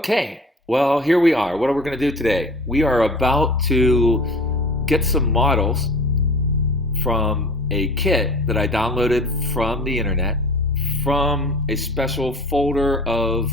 Okay, well, here we are. What are we going to do today? We are about to get some models from a kit that I downloaded from the internet from a special folder of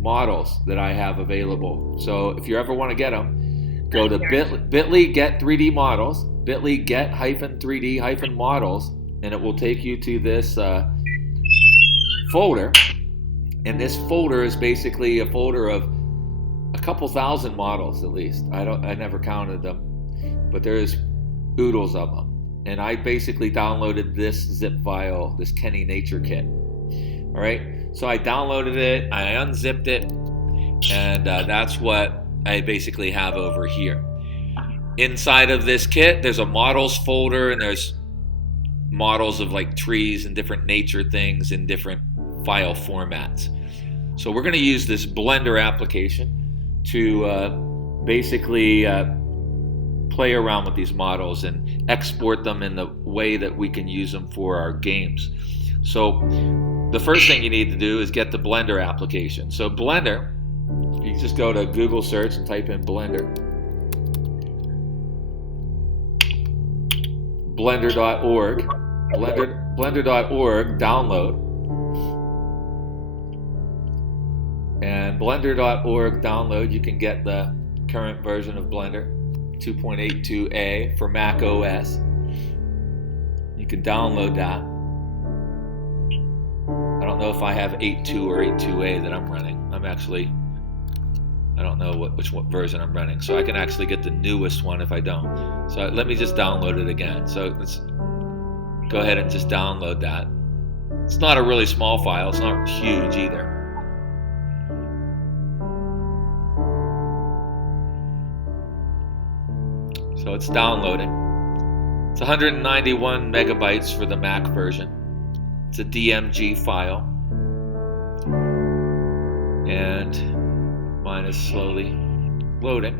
models that I have available. So if you ever want to get them, go to bit.ly get 3D models, bit.ly get hyphen 3D hyphen models, and it will take you to this folder. And this folder is basically a folder of a couple thousand models at least. I never counted them, but there's oodles of them. And I basically downloaded this zip file, this Kenny Nature Kit. All right, so I downloaded it, I unzipped it, and that's what I basically have over here. Inside of this kit, there's a models folder, and there's models of like trees and different nature things in different file formats. So we're going to use this Blender application to basically play around with these models and export them in the way that we can use them for our games. So the first thing you need to do is get the Blender application. So Blender, you just go to Google search and type in Blender. Blender.org. Blender.org, download. And Blender.org download, you can get the current version of Blender 2.82a for Mac OS. You can download that. I don't know if I have 8.2 or 8.2a that I'm running. I don't know which version I'm running. So I can actually get the newest one if I don't. So let me just download it again. So let's go ahead and just download that. It's not a really small file. It's not huge either. So it's downloading. It's 191 megabytes for the Mac version. It's a DMG file. And mine is slowly loading.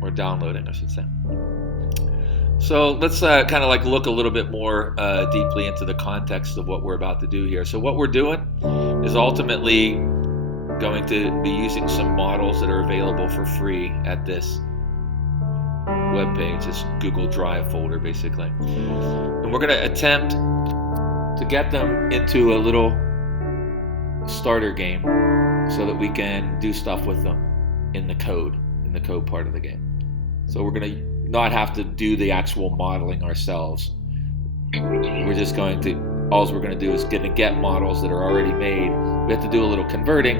Or downloading, I should say. So let's kind of like look a little bit more deeply into the context of what we're about to do here. So what we're doing is ultimately going to be using some models that are available for free at this webpage, this Google Drive folder basically. And we're going to attempt to get them into a little starter game so that we can do stuff with them in the code part of the game. So we're going to not have to do the actual modeling ourselves. We're just going to, all we're going to do is get models that are already made. We have to do a little converting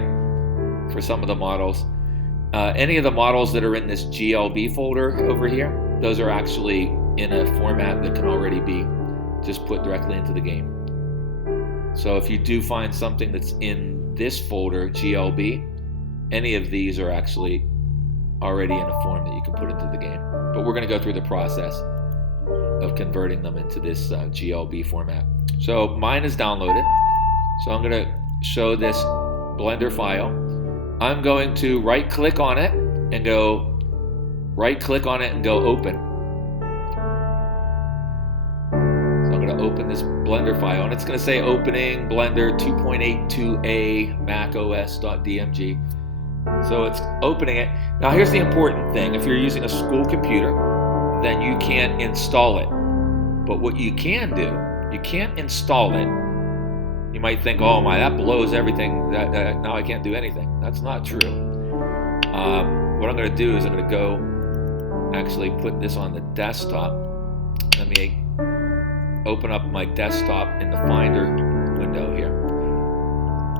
for some of the models. Any of the models that are in this GLB folder over here, those are actually in a format that can already be just put directly into the game. So if you do find something that's in this folder, GLB, any of these are actually already in a form that you can put into the game. But we're going to go through the process of converting them into this GLB format. So mine is downloaded. So I'm going to show this Blender file. I'm going to right click on it and go open. So I'm going to open this Blender file, and it's going to say opening Blender 2.82a macOS.dmg. So it's opening it. Now here's the important thing. If you're using a school computer, then you can't install it. But what you can do, you can't install it. You might think, oh my, that blows everything. Now I can't do anything. That's not true. What I'm going to do is I'm going to go actually put this on the desktop. Let me open up my desktop in the Finder window here.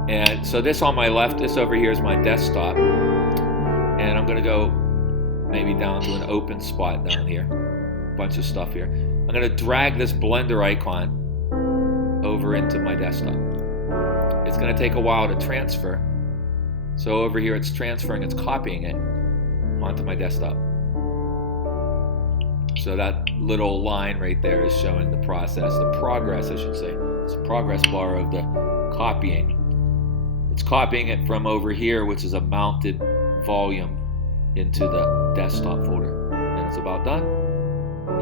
And so this on my left, this over here is my desktop. And I'm going to go maybe down to an open spot down here. A bunch of stuff here. I'm going to drag this Blender icon over into my desktop. It's going to take a while to transfer. So over here it's transferring, it's copying it onto my desktop. So that little line right there is showing the process, the progress I should say. It's a progress bar of the copying. It's copying it from over here, which is a mounted volume, into the desktop folder. And it's about done.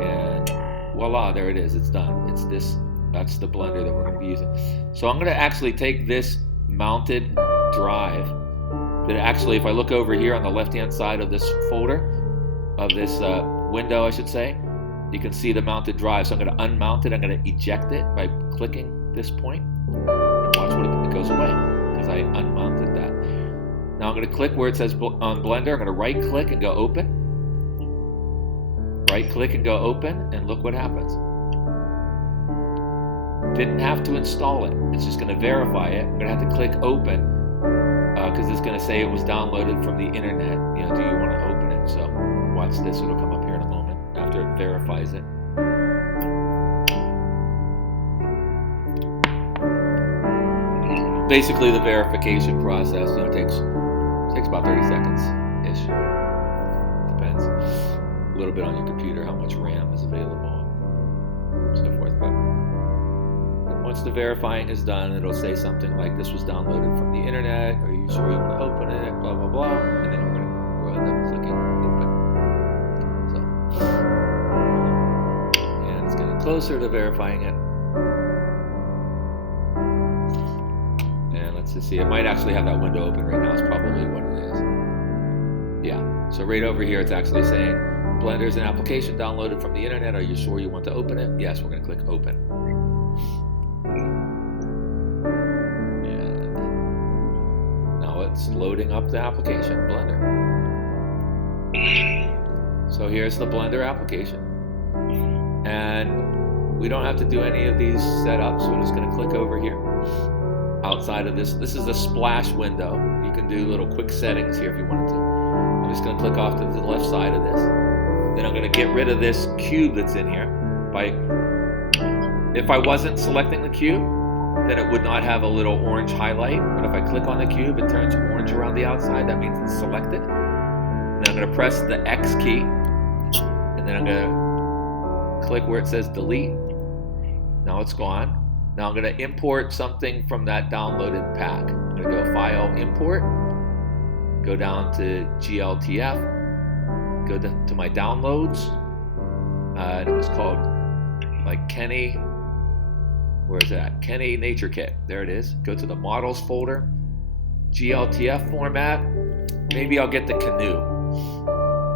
And voila, there it is, it's done. It's this. That's the Blender that we're going to be using. So I'm going to actually take this mounted drive that actually, if I look over here on the left-hand side of this folder, of this window, I should say, you can see the mounted drive. So I'm going to unmount it. I'm going to eject it by clicking this point. And watch what it goes away because I unmounted that. Now I'm going to click where it says on Blender. I'm going to right-click and go open. Right-click and go open, and look what happens. Didn't have to install it. It's just going to verify it. I'm going to have to click open because it's going to say it was downloaded from the internet. You know, do you want to open it? So watch this. It'll come up here in a moment after it verifies it. Basically, the verification process, you know, takes about 30 seconds ish. Depends a little bit on your computer, how much RAM is available, and so forth. But once the verifying is done, it'll say something like, "This was downloaded from the internet. Are you sure you want to open it?" Blah blah blah, and then we'll end up clicking open. So, and it's getting closer to verifying it. And let's just see. It might actually have that window open right now. It's probably what it is. Yeah. So right over here, it's actually saying, "Blender is an application downloaded from the internet. Are you sure you want to open it?" Yes, we're going to click open. And now it's loading up the application, Blender. So here's the Blender application. And we don't have to do any of these setups. We're just going to click over here. Outside of this, this is a splash window. You can do little quick settings here if you wanted to. I'm just going to click off to the left side of this. Then I'm going to get rid of this cube that's in here. If I wasn't selecting the cube, then it would not have a little orange highlight. But if I click on the cube, it turns orange around the outside. That means it's selected. And then I'm going to press the X key. And then I'm going to click where it says delete. Now it's gone. Now I'm going to import something from that downloaded pack. I'm going to go File, Import, go down to GLTF, go to my downloads, and it was called like Kenny, where is that? Kenny Nature Kit. There it is. Go to the Models folder, GLTF format. Maybe I'll get the canoe.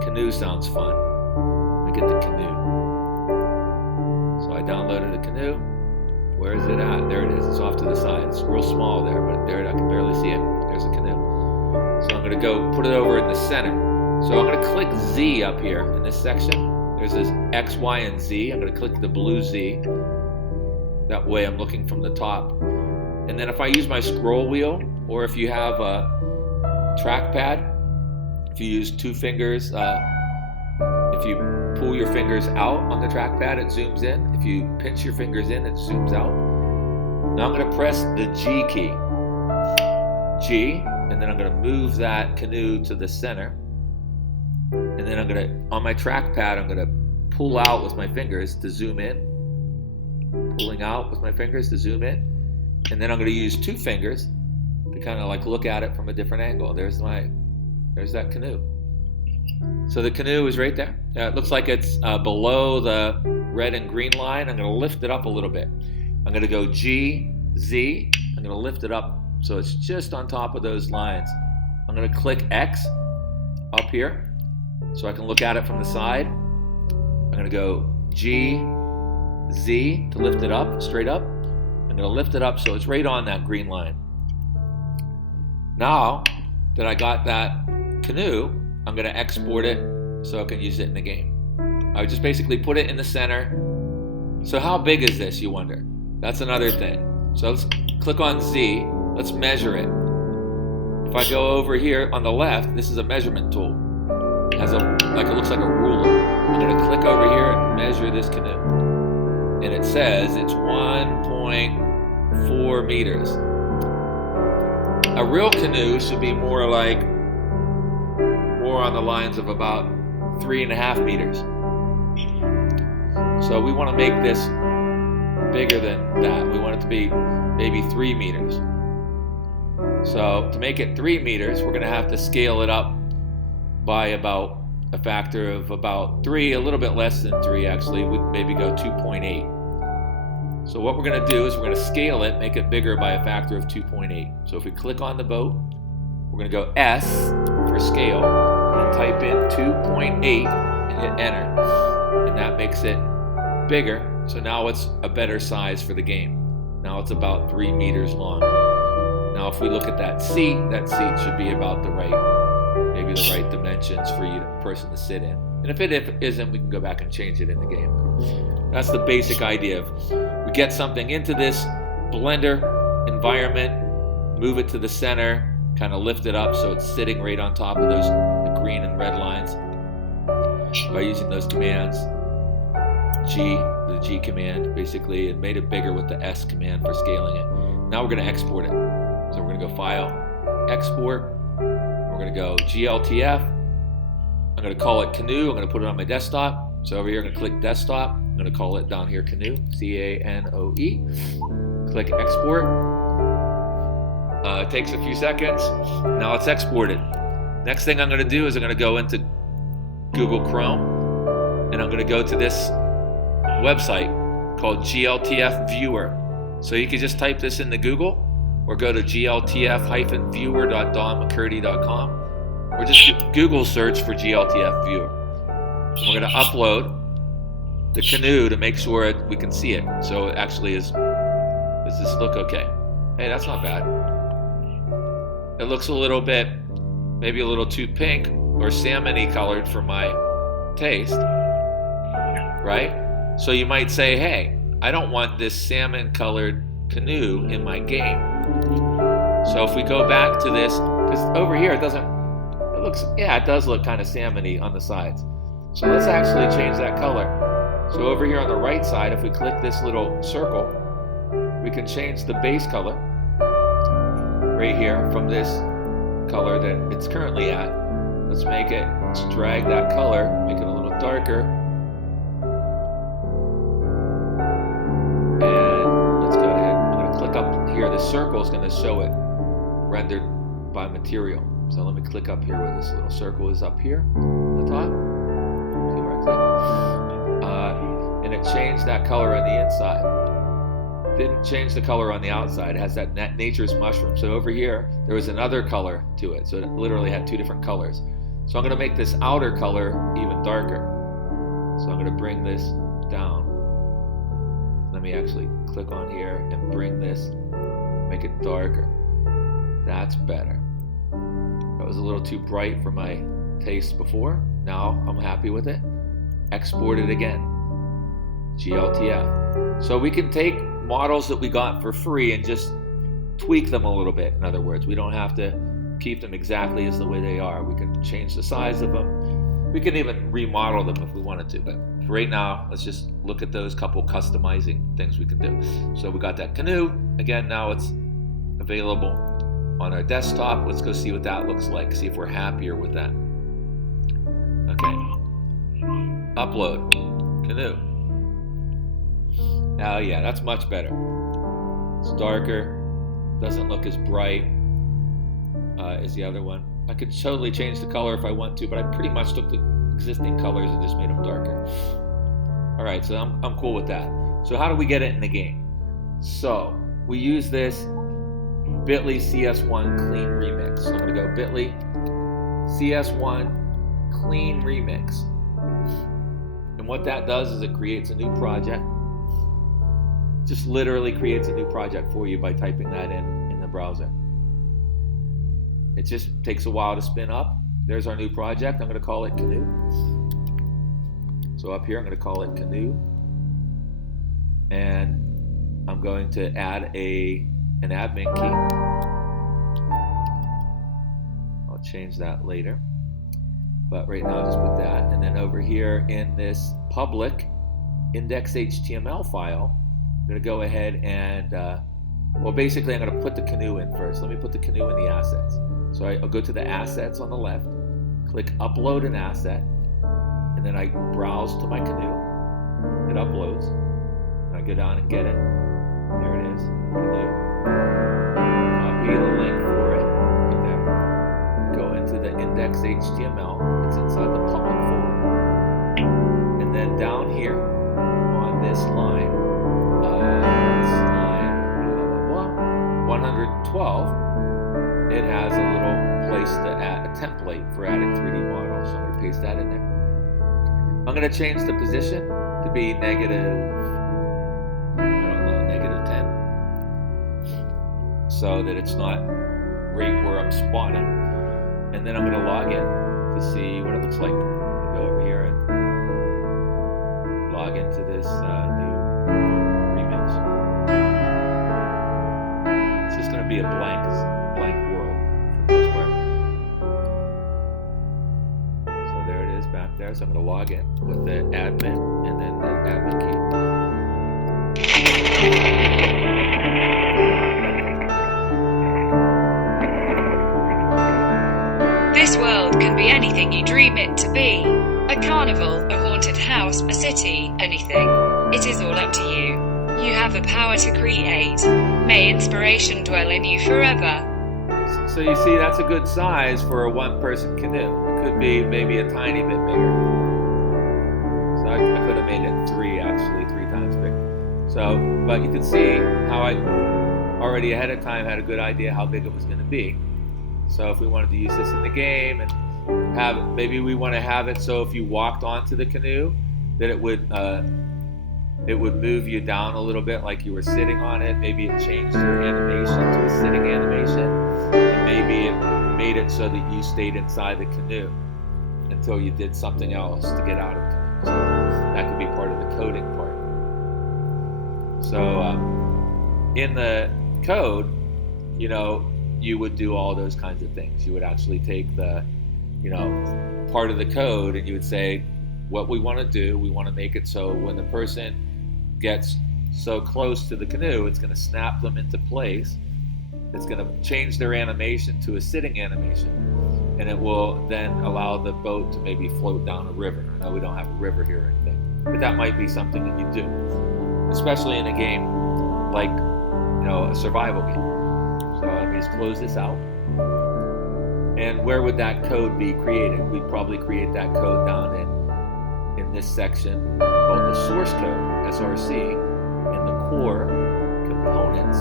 Canoe sounds fun. Let me get the canoe. So I downloaded the canoe. Where is it at? There it is. It's off to the side. It's real small there, but there I can barely see it. There's a canoe. So I'm going to go put it over in the center. So I'm going to click Z up here in this section. There's this X, Y, and Z. I'm going to click the blue Z. That way I'm looking from the top. And then if I use my scroll wheel, or if you have a trackpad, if you use two fingers, if you pull your fingers out on the trackpad, it zooms in. If you pinch your fingers in, it zooms out. Now I'm going to press the G key. G, and then I'm going to move that canoe to the center. And then I'm going to, on my trackpad, I'm going to pull out with my fingers to zoom in. Pulling out with my fingers to zoom in. And then I'm going to use two fingers to kind of like look at it from a different angle. There's that canoe. So the canoe is right there. It looks like it's below the red and green line. I'm going to lift it up a little bit. I'm going to go G, Z. I'm going to lift it up so it's just on top of those lines. I'm going to click X up here so I can look at it from the side. I'm going to go G, Z to lift it up, straight up. I'm going to lift it up so it's right on that green line. Now that I got that canoe, I'm going to export it so I can use it in the game. I would just basically put it in the center. So how big is this, you wonder? That's another thing. So let's click on Z. Let's measure it. If I go over here on the left, this is a measurement tool. It has it looks like a ruler. I'm going to click over here and measure this canoe. And it says it's 1.4 meters. A real canoe should be more on the lines of about 3.5 meters. So we want to make this bigger than that. We want it to be maybe 3 meters. So to make it 3 meters, we're going to have to scale it up by about a factor of about 3, a little bit less than 3 actually. We can maybe go 2.8. So what we're going to do is we're going to scale it, make it bigger by a factor of 2.8. So if we click on the boat, we're going to go S for scale and type in 2.8 and hit enter. And that makes it bigger. So now it's a better size for the game. Now it's about 3 meters long. Now if we look at that seat should be about the maybe the right dimensions for you, person to sit in. And if it isn't, we can go back and change it in the game. That's the basic idea of we get something into this Blender environment, move it to the center, kind of lift it up so it's sitting right on top of the green and red lines by using those commands. The G command basically, and made it bigger with the S command for scaling it. Now we're going to export it. So we're going to go File, Export. We're going to go GLTF. I'm going to call it Canoe. I'm going to put it on my desktop. So over here, I'm going to click Desktop. I'm going to call it down here Canoe, C-A-N-O-E. Click Export. It takes a few seconds. Now it's exported. Next thing I'm going to do is I'm going to go into Google Chrome, and I'm going to go to this website called GLTF Viewer. So you can just type this into Google or go to gltf-viewer.donmccurdy.com or just Google search for GLTF Viewer. And we're going to upload the Canoe to make sure we can see it. So it actually is. Does this look okay? Hey, that's not bad. It looks a little bit, maybe a little too pink or salmon-y colored for my taste, right? So you might say, hey, I don't want this salmon-colored canoe in my game. So if we go back to this, because over here it does look kind of salmon-y on the sides. So let's actually change that color. So over here on the right side, if we click this little circle, we can change the base color right here from this color that it's currently at. Let's drag that color, make it a little darker. And let's go ahead. I'm going to click up here. This circle is going to show it rendered by material. So let me click up here where this little circle is up here on the top. See where I click? And it changed that color on the inside. Didn't change the color on the outside. It has that nature's mushroom. So over here, there was another color to it. So it literally had 2 different colors. So I'm going to make this outer color even darker. So I'm going to bring this down. Let me actually click on here and bring this, make it darker. That's better. That was a little too bright for my taste before. Now I'm happy with it. Export it again. GLTF. So we can take models that we got for free and just tweak them a little bit. In other words, we don't have to keep them exactly as the way they are. We can change the size of them. We can even remodel them if we wanted to. But for right now, let's just look at those couple customizing things we can do. So we got that canoe. Again, now it's available on our desktop. Let's go see what that looks like. See if we're happier with that. Okay. Upload. Canoe. Oh yeah, that's much better. It's darker, doesn't look as bright as the other one. I could totally change the color if I want to, but I pretty much took the existing colors and just made them darker. Alright, so I'm cool with that. So how do we get it in the game? So we use this bit.ly CS1 clean remix. So I'm going to go bit.ly CS1 clean remix. And what that does is it creates a new project. Just literally creates a new project for you by typing that in the browser. It just takes a while to spin up. There's our new project. I'm going to call it Canoe. So up here, I'm going to call it Canoe. And I'm going to add an admin key. I'll change that later. But right now, I'll just put that. And then over here in this public index.html file, I'm going to go ahead and, well, basically, I'm going to put the canoe in first. Let me put the canoe in the assets. So I'll go to the assets on the left, click upload an asset, and then I browse to my canoe. It uploads. And I go down and get it. There it is, canoe. Copy the link for it right there. Go into the index.html. It's inside the public folder. And then down here on this line, 112, it has a little place to add a template for adding 3D models. So I'm going to paste that in there. I'm going to change the position to be negative, I don't know, negative 10, so that it's not right where I'm spawning. And then I'm going to log in to see what it looks like. I'll go over here and log into this new remix. It's just going to be a blank world for the most part. So there it is back there. So I'm going to log in with the admin and then the admin key. This world can be anything you dream it to be. A carnival, a haunted house, a city, anything. It is all up to you. You have the power to create. May inspiration dwell in you forever. So you see, that's a good size for a one-person canoe. It could be maybe a tiny bit bigger. So I could have made it three times bigger. So, but you can see how I already ahead of time had a good idea how big it was going to be. So if we wanted to use this in the game and maybe we want to have it so if you walked onto the canoe, that it would move you down a little bit like you were sitting on it. Maybe it changed your animation to a sitting animation, and maybe it made it so that you stayed inside the canoe until you did something else to get out of the canoe. So that could be part of the coding part. So in the code, you would do all those kinds of things. You would actually take the, part of the code and you would say, what we want to do, we want to make it so when the person gets so close to the canoe, it's going to snap them into place. It's going to change their animation to a sitting animation. And it will then allow the boat to maybe float down a river. I know we don't have a river here or anything, but that might be something that you do, especially in a game like, a survival game. So let me just close this out. And where would that code be created? We'd probably create that code down in this section called the source code, SRC, in the core components,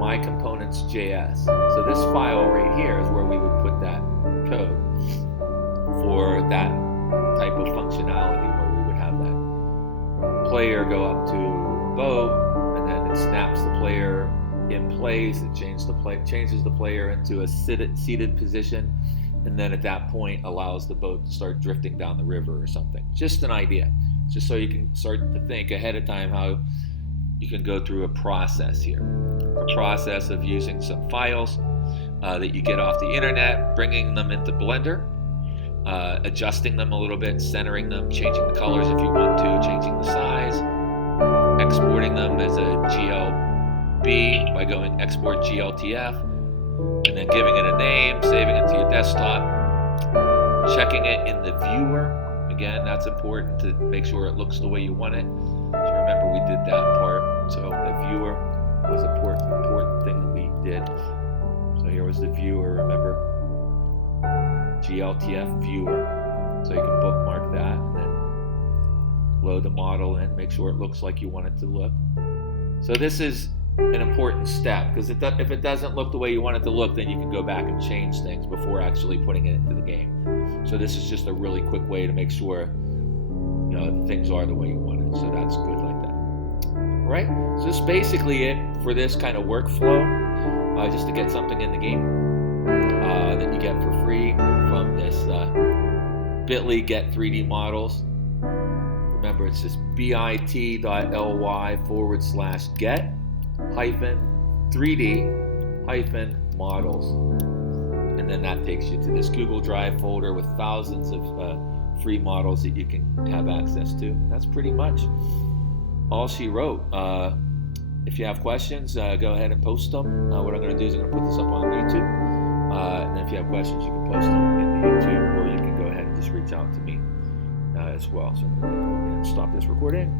my components.js. So this file right here is where we would put that code for that type of functionality, where we would have that player go up to a boat, and then it snaps the player in place. It changes the player into a seated position, and then at that point allows the boat to start drifting down the river or something. Just an idea, just so you can start to think ahead of time how you can go through a process here. A process of using some files that you get off the internet, bringing them into Blender, adjusting them a little bit, centering them, changing the colors if you want to, changing the size, exporting them as a GLB by going export GLTF, and then giving it a name, saving it to your desktop, checking it in the viewer. Again, that's important to make sure it looks the way you want it. So remember, we did that part. So the viewer was an important thing that we did. So here was the viewer, remember? GLTF viewer. So you can bookmark that and then load the model in, make sure it looks like you want it to look. So this is an important step, because if it doesn't look the way you want it to look, then you can go back and change things before actually putting it into the game. So this is just a really quick way to make sure things are the way you want it. So that's good like that. All right, so that's basically it for this kind of workflow, just to get something in the game that you get for free from this bit.ly get 3D models. Remember, it's just bit.ly/get -3D-models, and then that takes you to this Google Drive folder with thousands of free models that you can have access to. That's pretty much all she wrote. If you have questions, go ahead and post them. What I'm going to do is I'm going to put this up on YouTube, and then if you have questions, you can post them in the YouTube, or you can go ahead and just reach out to me as well. So I'm going to go ahead and stop this recording.